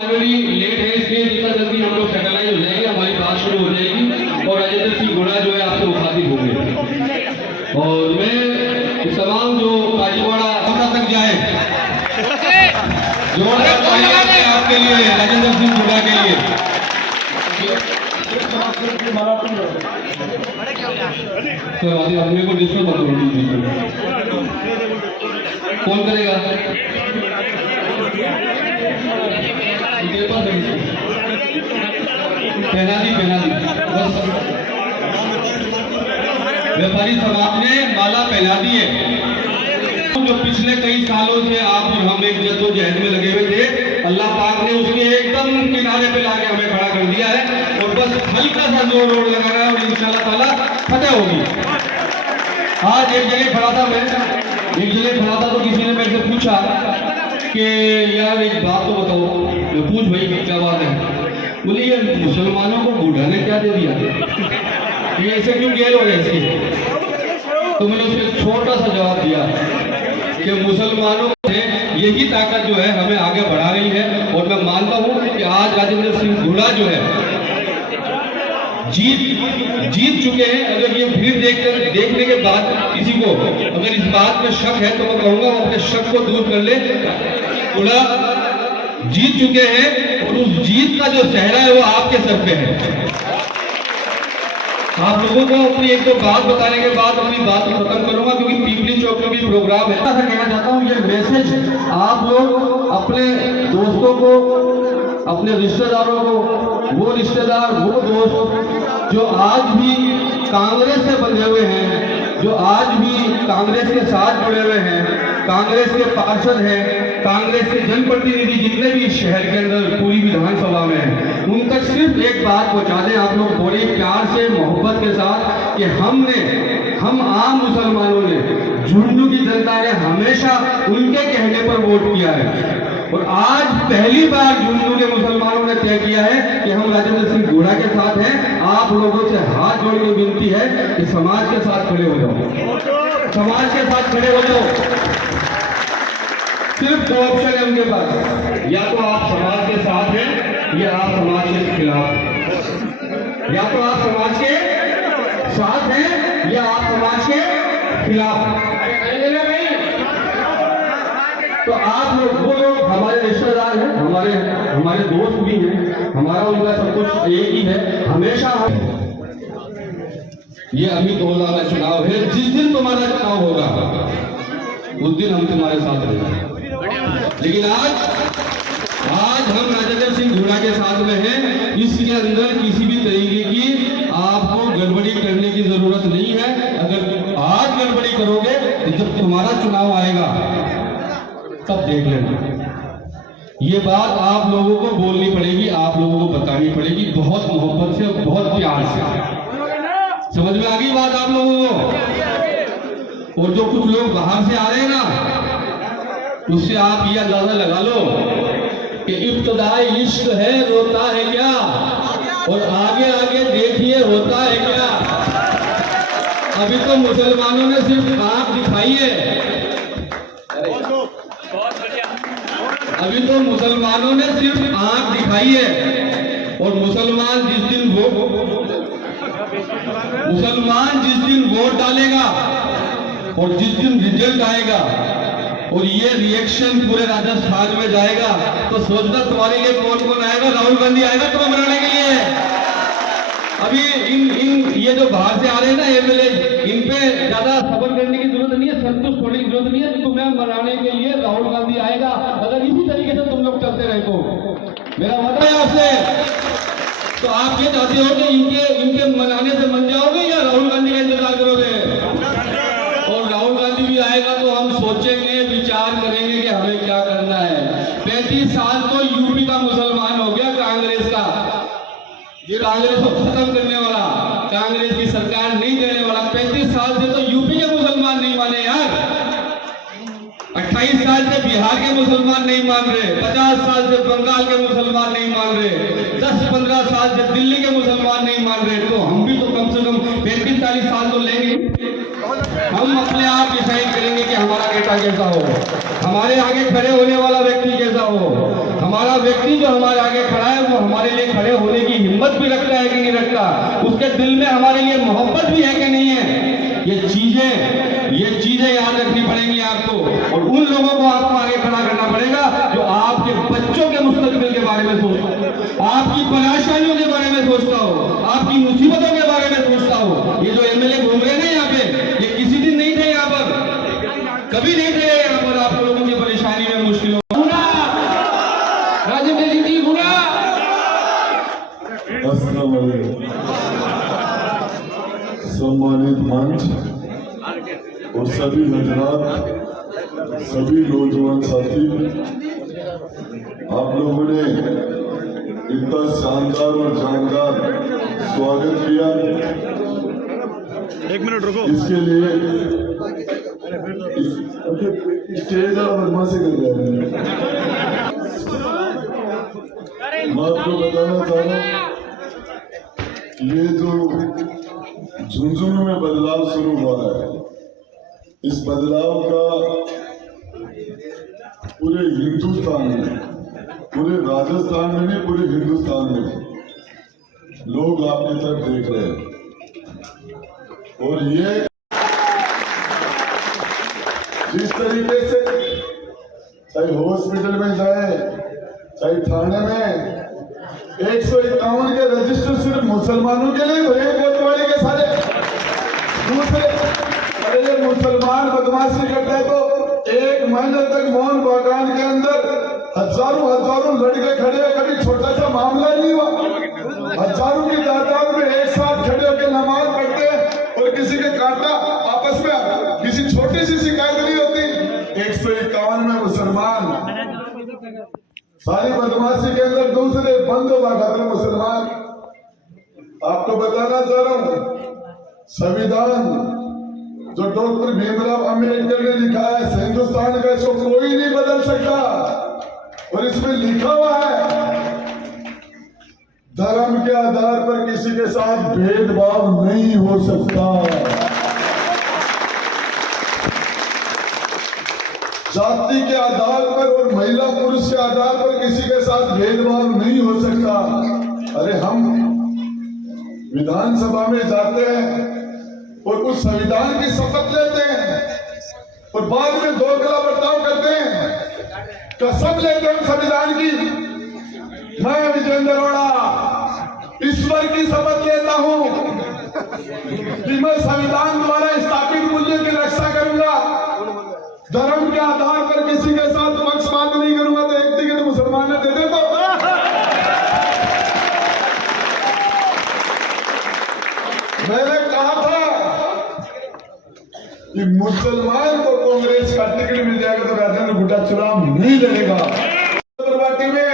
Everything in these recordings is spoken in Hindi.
लेट है इसलिए जितना जल्दी हम लोग सेटलाइज हो जाएंगे हमारी बात शुरू हो जाएगी और राजेंद्र सिंह घोड़ा जो है आपसे मुखातिब होंगे। और मैं तमाम जो काजीवाड़ा कमरा तक जाए जोरदार तालियां दें आपके लिए, राजेंद्र सिंह घोड़ा के लिए। तो अपने को डिस्टर्ब मत करो, कौन करेगा? पहना दी बस व्यापारी समाज ने माला पहना दी है। जो पिछले कई सालों से आप हम एक जद्दोजहद में लगे हुए थे, अल्लाह पाक ने उसके एकदम किनारे पे लाके हमें खड़ा कर दिया है और बस हल्का सा जोर रोड लगाना है और इंशाल्लाह ताला फतेह होगी। आज एक जगह खड़ा था तो किसी ने मेरे से पूछा कि यार एक बात तो बताओ। मैं पूछ भाई क्या बात है? बोले ये मुसलमानों को बूढ़ा ने क्या दे दिया, ये ऐसे क्यों गेल हो गए इसकी? तो मैंने उसे छोटा सा जवाब दिया कि मुसलमानों ने यही ताकत जो है हमें आगे बढ़ा रही है। और मैं मानता हूँ कि आज राजेंद्र सिंह घोड़ा जो है जीत चुके हैं। अगर ये भीड़ देखने के बाद किसी को अगर इस बात में शक है तो मैं कहूँगा वो अपने शक को दूर कर ले। घोड़ा जीत चुके हैं और उस जीत का जो सहरा है वो आपके सर पे है। आप लोगों को अपनी एक दो बात बताने के बाद अपनी बात को खत्म करूंगा क्योंकि पीपली चौक में भी प्रोग्राम है। ऐसा कहना चाहता हूँ ये मैसेज आप लोग अपने दोस्तों को, अपने रिश्तेदारों को, वो रिश्तेदार वो दोस्त जो आज भी कांग्रेस से बंधे हुए हैं, जो आज भी कांग्रेस के साथ जुड़े हुए हैं, कांग्रेस के पार्षद हैं, कांग्रेस के जनप्रतिनिधि जितने भी शहर के अंदर पूरी विधानसभा में हैं, उन तक सिर्फ एक बात पहुंचा दें आप लोग बड़े प्यार से मोहब्बत के साथ कि हम आम मुसलमानों ने, झुंझुनू की जनता ने हमेशा उनके कहने पर वोट किया है। और आज पहली बार झुंझुनू के मुसलमानों ने तय किया है कि हम राजेंद्र सिंह घोड़ा के साथ हैं। आप लोगों से हाथ जोड़ के विनती है कि समाज के साथ खड़े हो जाओ, समाज के साथ खड़े हो जाओ। सिर्फ दो ऑप्शन है उनके पास, या तो आप समाज के साथ हैं या आप समाज के खिलाफ हैं। या तो आप समाज के साथ हैं या आप समाज के खिलाफ। तो आप लोग वो लोग हमारे रिश्तेदार हैं, हमारे दोस्त भी हैं, हमारा उनका सब कुछ एक ही है। हमेशा हम ये अभी 2000 में चुनाव है, जिस दिन तुम्हारा चुनाव होगा उस दिन हम तुम्हारे साथ रहेंगे। लेकिन आज हम राजेंद्र सिंह घोड़ा के साथ में हैं। इसके अंदर किसी भी तरीके की आपको गड़बड़ी करने की जरूरत नहीं है। अगर आज गड़बड़ी करोगे तो जब तुम्हारा चुनाव आएगा तब देख लेना। ये बात आप लोगों को बोलनी पड़ेगी, आप लोगों को बतानी पड़ेगी बहुत मोहब्बत से, बहुत प्यार से। समझ में आ गई बात आप लोगों को? और जो कुछ लोग बाहर से आ रहे हैं ना, उससे आप ये अंदाजा लगा लो कि इब्तदाई इश्क है रोता है क्या, और आगे आगे देखिए होता है क्या। अभी तो मुसलमानों ने सिर्फ आंख दिखाई है, अभी तो मुसलमानों ने सिर्फ आंख दिखाई है। और मुसलमान जिस दिन वोट डालेगा और जिस दिन रिजल्ट आएगा और ये रिएक्शन पूरे राजस्थान में जाएगा तो सोचना तुम्हारे लिए कौन कौन आएगा। राहुल गांधी आएगा तुम्हें मनाने के लिए। अभी इन ये जो बाहर से आ रहे हैं ना एमएलए, इन पे ज्यादा सब्र करने की जरूरत नहीं है, संतुष्ट होने की जरूरत नहीं है। तुम्हें मनाने के लिए राहुल गांधी आएगा। अगर इसी तरीके से तुम लोग चलते रहे तो मेरा वादा है आपसे। तो आप ये चाहते हो कि इनके मनाने से मन जाओगे या राहुल गांधी का इंतजार करोगे? और राहुल गांधी भी आएगा तो हम सोचेंगे, विचार करेंगे कि हमें क्या करना है। 35 साल तो यूपी का मुसलमान हो गया कांग्रेस का, कांग्रेस को खत्म करने वाला, कांग्रेस की सरकार नहीं देने वाला। 35 साल से तो यूपी के मुसलमान नहीं माने यार, 28 साल से बिहार के मुसलमान नहीं मान रहे, 50 साल से बंगाल के मुसलमान नहीं मान रहे, 10-15 साल से दिल्ली के मुसलमान नहीं मान रहे। तो हम भी तो कम से कम 35-40 साल तो लेंगे। हम अपने आप डिसाइड करेंगे कि हमारा नेता कैसा हो, हमारे आगे खड़े होने वाला व्यक्ति कैसा हो, हमारा व्यक्ति जो हमारे आगे खड़ा है वो हमारे लिए खड़े होने की हिम्मत भी रखता है कि नहीं रखता, उसके दिल में हमारे लिए मोहब्बत भी है कि नहीं है। ये चीजें याद रखनी पड़ेंगी आपको, और उन लोगों को आपको आगे खड़ा करना पड़ेगा जो आपके बच्चों के मुस्तकबिल के बारे में सोचता हो, आपकी परेशानियों के बारे में सोचता हो, आपकी मुसीबतों के बारे में सोचता हो। ये जो एमएलए घूम रहे हैं यहाँ पे, ये किसी दिन नहीं थे यहाँ पर, कभी नहीं थे यहाँ पर आप लोगों की परेशानी में, मुश्किलों। राजेंद्र जी गुना। अस्सलाम वालेकुम। सम्मानित मंच और सभी हजरात, सभी नौजवान साथी, आप लोगों ने इतना शानदार और जानदार स्वागत किया, एक मिनट रुको। इसके लिए स्टेज और बदमाशी कर रहे हैं। मैं आपको बताना चाह रहा हूँ, ये जो झुंझुनू में बदलाव शुरू हुआ है, इस बदलाव का पूरे हिंदुस्तान में, पूरे राजस्थान में नहीं, पूरे हिंदुस्तान में लोग आपकी तरफ देख रहे हैं। और ये जिस तरीके से चाहे हॉस्पिटल में जाए, चाहे थाने में 151 के रजिस्टर सिर्फ मुसलमानों के लिए भरे, कोतवाली के सारे दूसरे। अरे ये मुसलमान बदमाशी करते हैं तो एक महीने तक मोहन बागान के अंदर हजारों लड़के खड़े हैं, कभी छोटा सा मामला नहीं हुआ। हजारों की तादाद में एक साथ खड़े होकर नमाज पढ़ते हैं और किसी के काटा आपस में किसी छोटी सी शिकायत नहीं होती। 151 में मुसलमान सारी बदमाशी के अंदर दूसरे बंदो बहादुर मुसलमान। आपको बताना चाह रहा हूं, संविधान जो डॉक्टर भीमराव अंबेडकर ने लिखा है हिंदुस्तान का, इसको कोई नहीं बदल सकता। और इसमें लिखा हुआ है, धर्म के आधार पर किसी के साथ भेदभाव नहीं हो सकता, जाति के आधार पर और महिला पुरुष के आधार पर किसी के साथ भेदभाव नहीं हो सकता। अरे हम विधानसभा में जाते हैं और उस संविधान की शपथ लेते हैं और बाद में दोगला बर्ताव करते हैं, कसम लेते हैं संविधान की। मैं विजेंद्र अरोड़ा ईश्वर की शपथ लेता हूं कि मैं संविधान द्वारा स्थापित मूल्य की रक्षा करूंगा, धर्म के आधार पर किसी के साथ पक्षपात नहीं करूंगा। तो एक टिकट मुसलमान ने दे दे तो मैंने कहा था कि मुसलमान को कांग्रेस का टिकट मिल जाएगा तो राजेंद्र गुड्डा चुनाव नहीं लड़ेगा। पार्टी में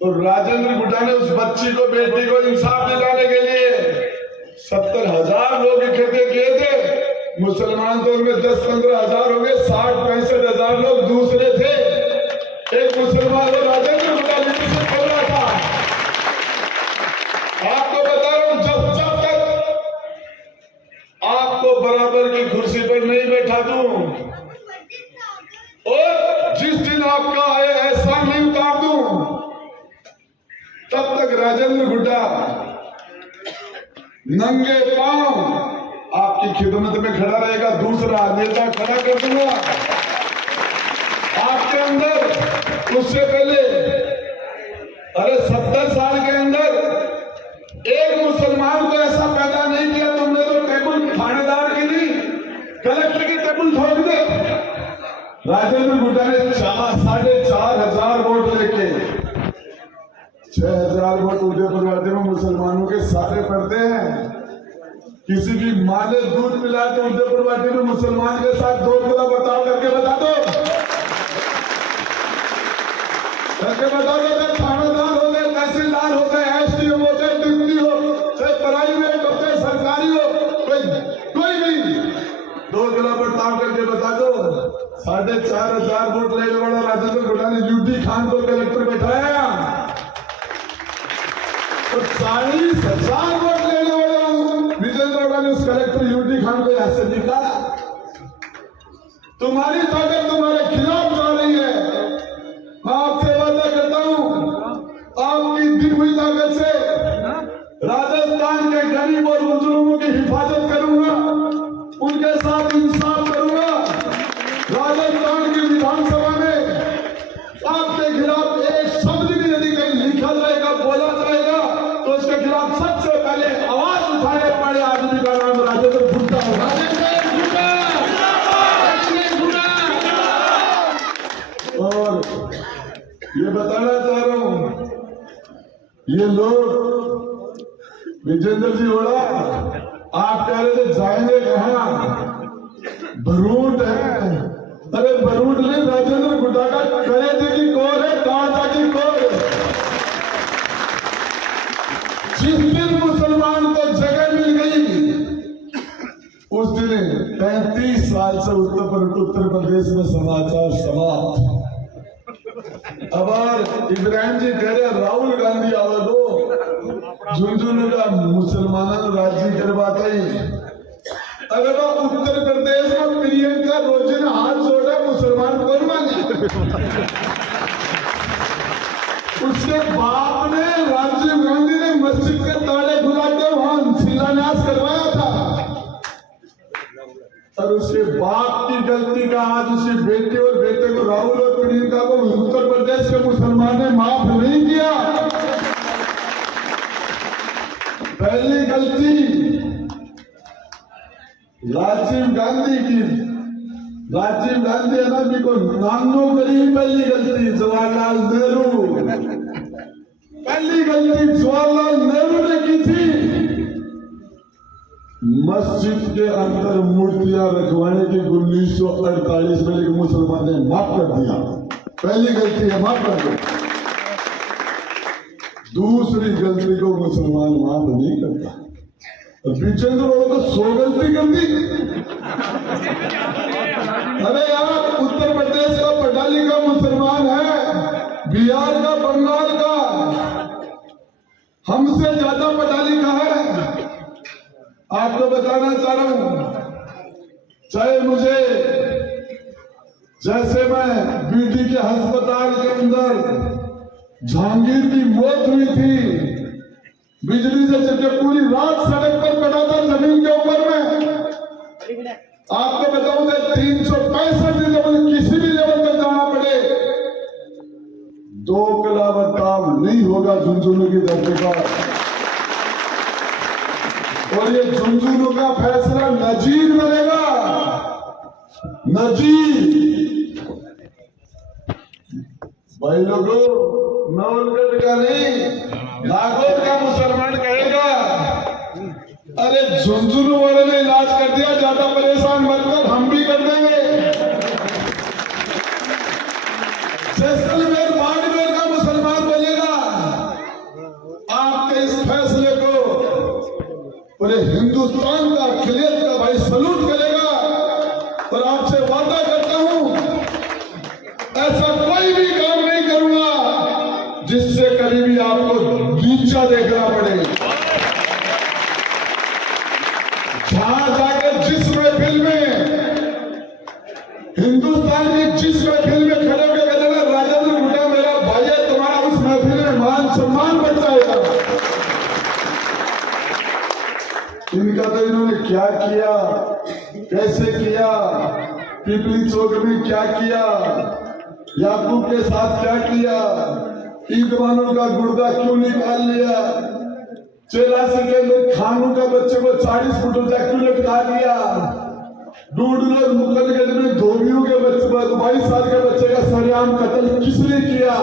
तो राजेंद्र गुड्डा ने उस बच्ची को, बेटी को इंसाफ दिलाने के लिए 70,000 लोग इकट्ठे किए थे। मुसलमान तो उनमें 10-15 हजार हो गए, 60-65 हजार लोग दूसरे थे। एक मुसलमान और राजेंद्र गुड्डा से बोल रहा था। आपको बता रहा हूं, जब तक आपको बराबर की कुर्सी पर नहीं बैठा दूं और जिस दिन आपका ऐसा नहीं उतार दूं, तब तक राजेंद्र गुड्डा नंगे पांव आपकी खिदमत में खड़ा रहेगा। दूसरा नेता खड़ा कर दूंगा आपके अंदर। उससे पहले अरे 70 साल के अंदर एक मुसलमान को ऐसा पैदा नहीं किया तुमने, तो टेबल थानेदार की नहीं, कलेक्टर की टेबल ठोक दे। राजेंद्र गुड्डा ने 4,500 वोट लेके 6,000 वोट उदयपुर में मुसलमानों के सारे पड़ते हैं। किसी की मां ने दूध पिलाया तो उदयपुर वाटी में मुसलमान के साथ दोगला बर्ताव करके बता दो, चाहे थानेदार हो गए, तहसीलदार हो गए, एसडीओ हो गए, डिप्टी हो, चाहे प्राइवेट हो, चाहे सरकारी हो, कोई भी दोगला बर्ताव करके बता दो। 4,500 वोट लेने वाला राजेंद्र गुड्डा ने यूटी खान को कलेक्टर बैठाया तो 40,000 वोट लेने वाले विजेंद्र अरोड़ा ने उस कलेक्टर यूटी खान को यहां से निकाला। तुम्हारी ताकत तुम्हारे खिलाफ जा रही है। मैं आपसे बात टूटी हुई ताकत से राजस्थान के गरीब और बुजुर्गों की हिफाजत करूंगा, उनके साथ इंसाफ करूंगा। राजस्थान की विधानसभा में आपके खिलाफ एक शब्द भी यदि कहीं लिखा जाएगा, बोला जाएगा, तो उसके खिलाफ सबसे पहले आवाज उठाने वाले आदमी का नाम राजेंद्र गुट्टा होगा। और ये बताना चाह रहा हूं, ये लोग विजेंद्र जी होड़ा, आप कह रहे थे जाएंगे कहां, भरूट है। अरे भरूट नहीं, राजेंद्र गुट्टा का करे थे कि कौन है, कहां जाके कौन है। जिस दिन मुसलमान को जगह मिल गई, उस दिन 35 साल से उत्तर प्रदेश में समाचार समाप्त। अब इब्राहिम जी कह रहे राहुल गांधी आवे दो झुंझुनू का मुसलमानों राज्य करवाता ही। अगर वो उत्तर प्रदेश में प्रियंका रोजी ने हाथ जोड़ा, मुसलमान कौन माने। उसके बाप ने, राजीव गांधी ने मस्जिद के ताले खुला के वहां शिलान्यास करवाया था, और उसके बाप की गलती का आज उसकी बेटी और बेटे को, राहुल और प्रियंका को उत्तर प्रदेश के मुसलमान ने माफ नहीं किया। पहली गलती राजीव गांधी की, राजीव गांधी है ना भी को नानो करी, पहली गलती जवाहरलाल नेहरू, पहली गलती जवाहरलाल नेहरू ने की थी, मस्जिद के अंदर मूर्तियां रखवाने की 1948 में, लेकिन मुसलमान ने माफ कर दिया। पहली गलती है, माफ कर दो। दूसरी गलती को मुसलमान माफ नहीं करता। विजेंद्र वालों को 100 गलती कर दी। अरे यार, उत्तर प्रदेश का पढ़ा लिखा मुसलमान है, बिहार का, बंगाल का, हमसे ज्यादा पढ़ा लिखा है। आपको बताना चाह रहा हूं, चाहे मुझे, जैसे मैं बीडी के अस्पताल के अंदर जहांगीर की मौत हुई थी, बिजली से चलके पूरी रात सड़क पर पड़ा था, जमीन के ऊपर में। आपको बताऊंगा 365 दिन जब किसी भी लेवल पर जाना पड़े, 2 किलोमीटर काम नहीं होगा झुंझुनू की धरती पर। और ये झुंझुनू का फैसला नजीर बनेगा, नजीर। भाई लोगों, नवलगढ़ का नहीं, नागौर का मुसलमान कहेगा, अरे झुंझुनू वाले ने इलाज कर दिया, ज्यादा परेशान मत कर, हम भी कर देंगे। जैसलमेर, बाड़मेर का मुसलमान बोलेगा, आपके इस फैसले को पूरे हिंदुस्तान का, अखिलियत का भाई सलूट करेगा। और आपसे वादा करता हूं, ऐसा कोई भी काम नहीं करूंगा जिससे कभी भी आपको नीचा देखना पड़े। जहां जाकर जिस महफिल में, हिंदुस्तान की जिस महफिल में खड़े होकर कहते, राजेंद्र गुट्टा मेरा भाई है, तुम्हारा उस महफिल में मान सम्मान बढ़ जाएगा। इनका तो इन्होंने क्या किया, कैसे किया, पिपली चौक में क्या किया, याकूब के साथ क्या किया, ईदवानों का गुर्दा क्यों निकाल लिया, 84 के अंदर खानों का बच्चे को 40 फुट ऊंचा क्यों लटका दिया, डूडल और मुकलगढ़ में धोबियों के बच्चे, 22 साल के बच्चे का सरेआम कत्ल किसने किया।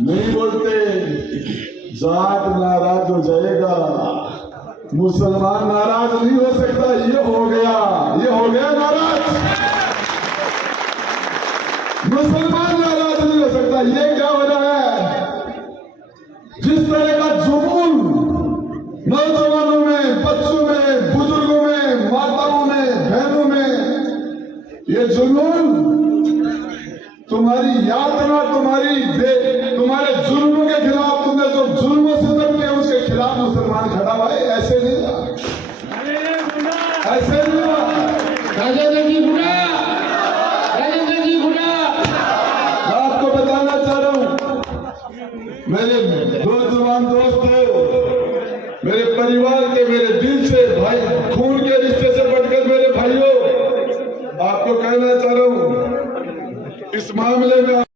नहीं बोलते, जाट नाराज हो जाएगा, मुसलमान नाराज नहीं हो सकता। ये हो गया नाराज, मुसलमान नाराज नहीं हो सकता। ये क्या हो रहा है, जिस तरह का जुनून नौजवानों में, बच्चों में, बुजुर्गों में, माताओं में, बहनों में, ये जुनून तुम्हारी यातना, तुम्हारे जुल्मों के खिलाफ, तुमने जो जुल्मों से लड़ते हैं उसके खिलाफ मुसलमान खड़ा हुआ है। ऐसे नहीं हुआ, ऐसे नहीं हुआ। राजेंद्र जी गुड़ा, राजेंद्र जी गुड़ा। मैं आपको बताना चाह रहा हूं, मेरे नौजवान दोस्तों, मेरे परिवार के, मेरे दिल से भाई, खून के रिश्ते से बढ़कर मेरे भाइयों, आपको कहना चाह रहा हूं, इस मामले में